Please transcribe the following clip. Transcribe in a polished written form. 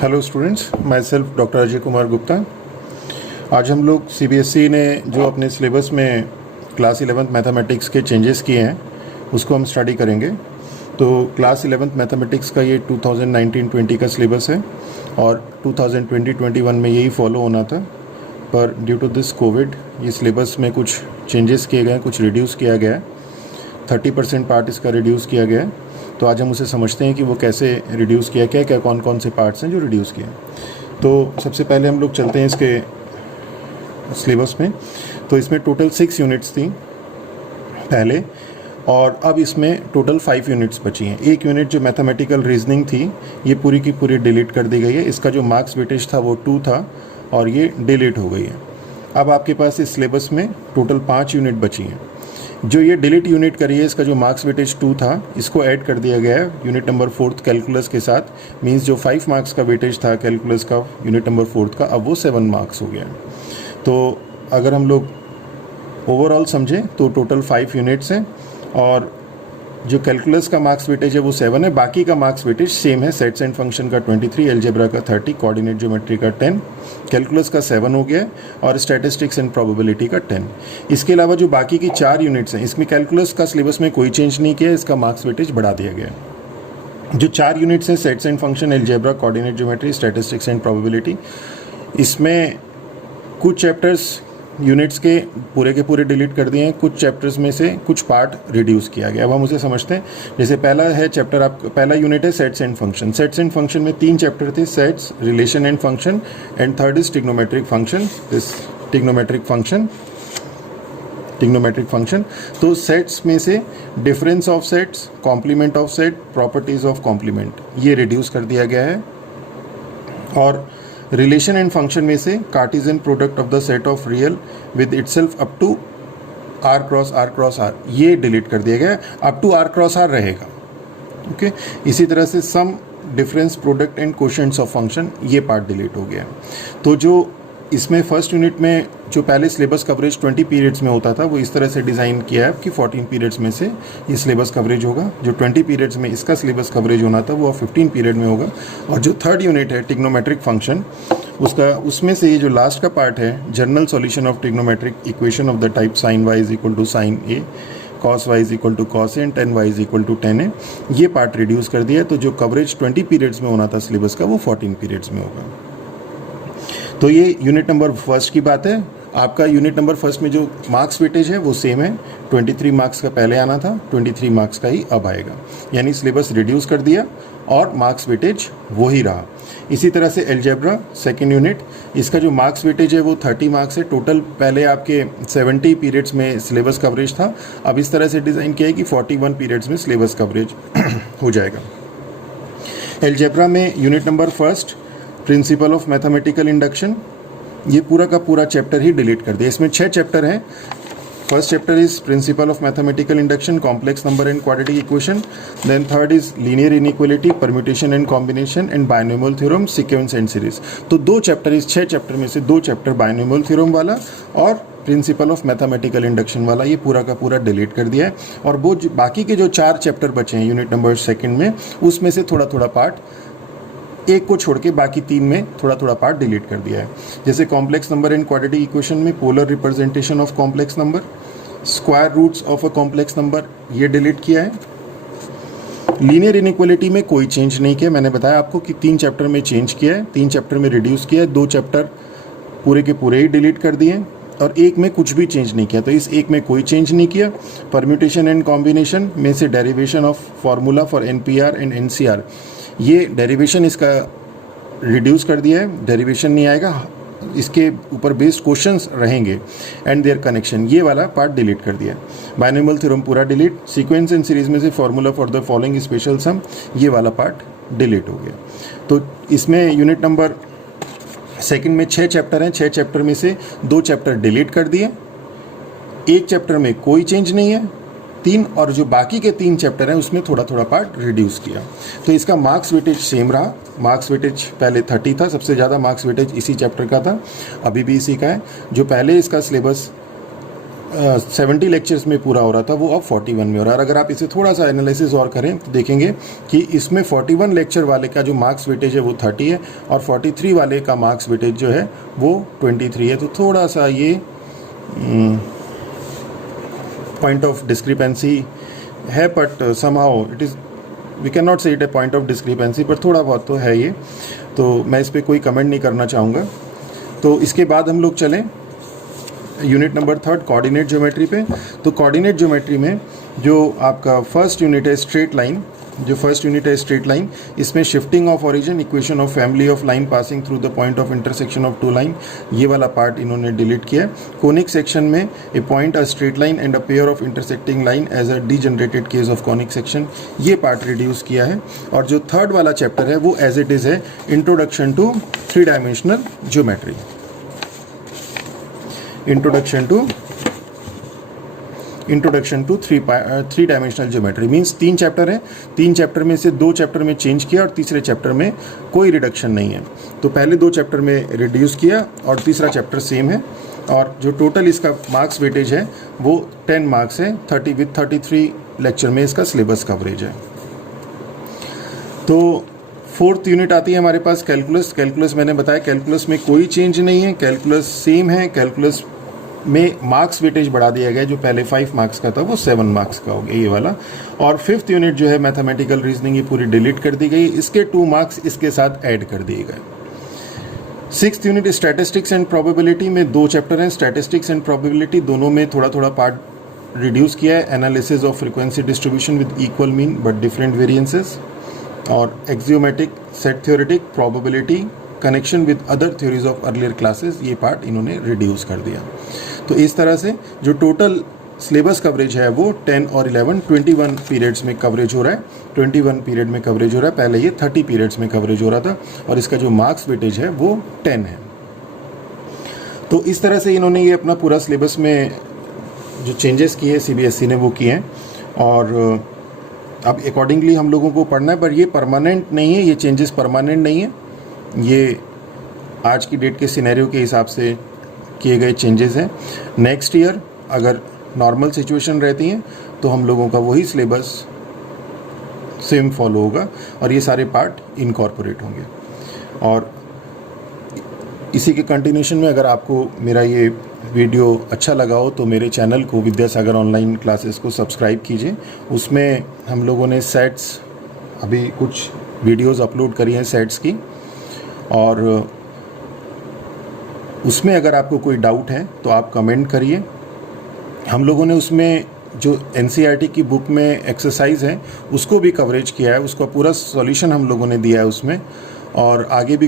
Hello students, my self doctor Ajay Kumar Gupta. आज हम लोग सीबीएसई ने जो अपने सिलेबस में क्लास 11th मैथमेटिक्स के चेंजेस किए हैं उसको हम स्टडी करेंगे। तो क्लास 11th मैथमेटिक्स का ये 2019-20 का सिलेबस है और 2020-21 में यही फॉलो होना था, पर ड्यू टू दिस कोविड ये सिलेबस में कुछ चेंजेस किए गए हैं, कुछ रिड्यूस किया गया है। 30% पार्ट इसका रिड्यूस किया गया है। तो आज हम उसे समझते हैं कि वो कैसे रिड्यूस किया, क्या क्या कौन कौन से पार्ट्स हैं जो रिड्यूस किए। तो सबसे पहले हम लोग चलते हैं इसके सिलेबस में। तो इसमें टोटल 6 यूनिट्स थी पहले, और अब इसमें टोटल 5 यूनिट्स बची हैं। एक यूनिट जो मैथमेटिकल रीजनिंग थी ये पूरी की पूरी डिलीट कर दी गई है। इसका जो मार्क्स वेटेज था वो 2 था और ये डिलीट हो गई है। अब आपके पास इस सिलेबस में टोटल 5 यूनिट बची हैं। जो ये डिलीट यूनिट करी है, इसका जो मार्क्स वेटेज 2 था इसको ऐड कर दिया गया है यूनिट नंबर 4th कैलकुलस के साथ। मींस जो 5 मार्क्स का वेटेज था कैलकुलस का यूनिट नंबर 4th का, अब वो 7 मार्क्स हो गया है। तो अगर हम लोग ओवरऑल समझें तो टोटल 5 यूनिट्स हैं और जो कैलकुलस का मार्क्स वेटेज है वो 7 है। बाकी का मार्क्स वेटेज सेम है। सेट्स एंड फंक्शन का 23, अलजेब्रा का 30, कोऑर्डिनेट ज्योमेट्री का 10, कैलकुलस का 7 हो गया और स्टैटिस्टिक्स एंड प्रोबेबिलिटी का 10। इसके अलावा जो बाकी की 4 यूनिट्स हैं इसमें कैलकुलस का सिलेबस में कोई चेंज नहीं किया, इसका मार्क्स वेटेज बढ़ा दिया गया है। जो 4 यूनिट्स हैं sets and function, algebra, coordinate geometry, statistics and probability, इसमें कुछ चैप्टर्स यूनिट्स के पूरे डिलीट कर दिए हैं, कुछ चैप्टर्स में से कुछ पार्ट रिड्यूस किया गया। अब हम उसे समझते हैं। जैसे पहला है चैप्टर, पहला यूनिट है sets and function. Sets and function में 3 चैप्टर थे, sets, relation and function, and third is trigonometric function. This trigonometric function. तो सेट्स में से difference of sets, complement of set, properties of complement, ये reduce कर दिया गया है। और रिलेशन एंड फंक्शन में से Cartesian product of the set of real with itself up to r cross r, ये डिलीट कर दिया गया। Up to r cross r रहेगा। ओके, इसी तरह से sum, difference, product and quotients of function, ये पार्ट डिलीट हो गया। तो जो इसमें फर्स्ट यूनिट में जो पहले सिलेबस कवरेज 20 पीरियड्स में होता था वो इस तरह से डिज़ाइन किया है कि 14 पीरियड्स में से ये सिलेबस कवरेज होगा। जो 20 पीरियड्स में इसका सिलेबस कवरेज होना था वो 15 पीरियड में होगा। और जो थर्ड यूनिट है ट्रिग्नोमेट्रिक फंक्शन, उसमें से ये जो लास्ट का पार्ट है, general solution of trigonometric equation of the type sine y is equal to sine a, cos y is equal to cos a and tan y is equal to tan a, ये part reduce कर दिया है। तो जो coverage 20 periods में होना था syllabus का वो 14 पीरियड्स में होगा। तो ये यूनिट नंबर फर्स्ट की बात है। आपका यूनिट नंबर फर्स्ट में जो मार्क्स वेटेज है वो सेम है। 23 मार्क्स का पहले आना था, 23 मार्क्स का ही अब आएगा। यानी सिलेबस रिड्यूस कर दिया और मार्क्स वेटेज वो ही रहा। इसी तरह से अलजेब्रा सेकेंड यूनिट, इसका जो मार्क्स वेटेज है वो 30 मार्क्स है। टोटल पहले आपके 70 पीरियड्स में सिलेबस कवरेज था, अब इस तरह से डिज़ाइन किया है कि 41 पीरियड्स में सिलेबस कवरेज हो जाएगा। अलजेब्रा में unit number first principle of mathematical induction, ये पूरा का पूरा चैप्टर ही डिलीट कर दिया। इसमें 6 चैप्टर हैं। First chapter is principle of mathematical induction, complex number and quadratic equation. Then third is linear inequality, permutation and combination and binomial theorem, sequence and series. तो 2 chapter, इस 6 चैप्टर में से 2 chapter binomial theorem वाला और principal of mathematical induction वाला, ये पूरा का पूरा डिलीट कर दिया है। और वो बाकी के जो 4 चैप्टर बचे हैं यूनिट नंबर सेकेंड में, उसमें से थोड़ा थोड़ा पार्ट, एक को छोड़ के बाकी 3 में थोड़ा थोड़ा पार्ट डिलीट कर दिया है। जैसे complex number and quadratic equation में polar representation of complex number, square roots of a complex number, ये डिलीट किया है। लीनियर इनइक्वालिटी में कोई चेंज नहीं किया। मैंने बताया आपको कि 3 चैप्टर में चेंज किया है, 3 चैप्टर में रिड्यूस किया है, 2 चैप्टर पूरे के पूरे ही डिलीट कर दिए और एक में कुछ भी चेंज नहीं किया। तो इस एक में कोई चेंज नहीं किया। परम्यूटेशन एंड कॉम्बिनेशन में से derivation of formula for nPr and nCr, ये डेरिवेशन इसका रिड्यूस कर दिया है, डेरिवेशन नहीं आएगा, इसके ऊपर बेस्ड क्वेश्चंस रहेंगे एंड देयर कनेक्शन, ये वाला पार्ट डिलीट कर दिया है। बायनोमियल थ्योरम पूरा डिलीट। सीक्वेंस एंड सीरीज में से formula for the following special sum, ये वाला पार्ट डिलीट हो गया। तो इसमें यूनिट नंबर सेकंड में 6 चैप्टर हैं, 6 चैप्टर में से 2 चैप्टर डिलीट कर दिए, एक चैप्टर में कोई चेंज नहीं है, 3, और जो बाकी के 3 चैप्टर हैं उसमें थोड़ा थोड़ा पार्ट रिड्यूस किया। तो इसका मार्क्स वेटेज सेम रहा। मार्क्स वेटेज पहले 30 था, सबसे ज़्यादा मार्क्स वेटेज इसी चैप्टर का था, अभी भी इसी का है। जो पहले इसका सिलेबस 70 लेक्चर्स में पूरा हो रहा था वो अब 41 में हो रहा है। अगर आप इसे थोड़ा सा एनालिसिस और करें तो देखेंगे कि इसमें 41 लेक्चर वाले का जो मार्क्स वेटेज है वो 30 है और 43 वाले का मार्क्स वेटेज जो है वो 23 है। तो थोड़ा सा ये पॉइंट ऑफ डिस्क्रिपेंसी है, but somehow it is, we can not say it a point of discrepancy, पर थोड़ा बहुत तो है ये। तो मैं इस पर कोई कमेंट नहीं करना चाहूँगा। तो इसके बाद हम लोग चलें यूनिट नंबर 3 कोऑर्डिनेट ज्योमेट्री पे। तो कोऑर्डिनेट ज्योमेट्री में जो आपका फर्स्ट यूनिट है स्ट्रेट लाइन, जो फर्स्ट यूनिट है स्ट्रेट लाइन, इसमें shifting of origin, equation of family of line passing through the point of intersection of two line, ये वाला पार्ट इन्होंने डिलीट किया है। कोनिक सेक्शन में a point a straight line and a pair of intersecting line as a degenerated case of conic section, ये part reduce किया है। और जो थर्ड वाला चैप्टर है वो एज इट इज़ है introduction to three dimensional geometry. Introduction to three dimensional geometry means 3 chapter हैं, 3 चैप्टर में से 2 चैप्टर में चेंज किया और तीसरे चैप्टर में कोई रिडक्शन नहीं है। तो पहले 2 चैप्टर में रिड्यूस किया और तीसरा चैप्टर सेम है। और जो टोटल इसका मार्क्स वेटेज है वो 10 मार्क्स है, 30 विथ 33 लेक्चर में इसका सिलेबस कवरेज है। तो 4th यूनिट आती है हमारे पास कैलकुलस। कैलकुलस मैंने बताया कैलकुलस में कोई चेंज नहीं है, कैलकुलस सेम है। कैलकुलस में मार्क्स वेटेज बढ़ा दिया गया, जो पहले 5 मार्क्स का था वो 7 मार्क्स का हो गया ये वाला। और 5th यूनिट जो है मैथमेटिकल रीजनिंग, ये पूरी डिलीट कर दी गई, इसके 2 मार्क्स इसके साथ ऐड कर दिए गए। 6th unit statistics and probability में 2 चैप्टर हैं, स्टैटिस्टिक्स एंड प्रोबेबिलिटी, दोनों में थोड़ा थोड़ा पार्ट रिड्यूस किया है। Analysis of frequency distribution with equal mean but different variances, और axiomatic, set theoretic, probability, connection with other theories of earlier classes, ये पार्ट इन्होंने रिड्यूस कर दिया। तो इस तरह से जो टोटल सिलेबस कवरेज है वो 10 और 11 21 पीरियड्स में कवरेज हो रहा है, 21 पीरियड में कवरेज हो रहा है। पहले ये 30 पीरियड्स में कवरेज हो रहा था और इसका जो मार्क्स वेटेज है वो 10 है। तो इस तरह से इन्होंने ये अपना पूरा सिलेबस में जो चेंजेस किए CBSE ने वो किए हैं, और अब अकॉर्डिंगली हम लोगों को पढ़ना है। पर ये परमानेंट नहीं है, ये चेंजेस परमानेंट नहीं है, ये आज की डेट के सिनेरियो के हिसाब से किए गए चेंजेस हैं। नेक्स्ट ईयर अगर नॉर्मल सिचुएशन रहती हैं तो हम लोगों का वही सिलेबस सेम फॉलो होगा और ये सारे पार्ट इनकॉर्पोरेट होंगे। और इसी के कंटिन्यूशन में अगर आपको मेरा ये वीडियो अच्छा लगा हो तो मेरे चैनल को विद्यासागर ऑनलाइन क्लासेस को सब्सक्राइब कीजिए। उसमें हम लोगों ने सेट्स, अभी कुछ वीडियोस अपलोड करी हैं सेट्स की, और उसमें अगर आपको कोई डाउट है तो आप कमेंट करिए। हम लोगों ने उसमें जो NCERT की बुक में एक्सरसाइज है उसको भी कवरेज किया है, उसका पूरा सॉल्यूशन हम लोगों ने दिया है उसमें, और आगे भी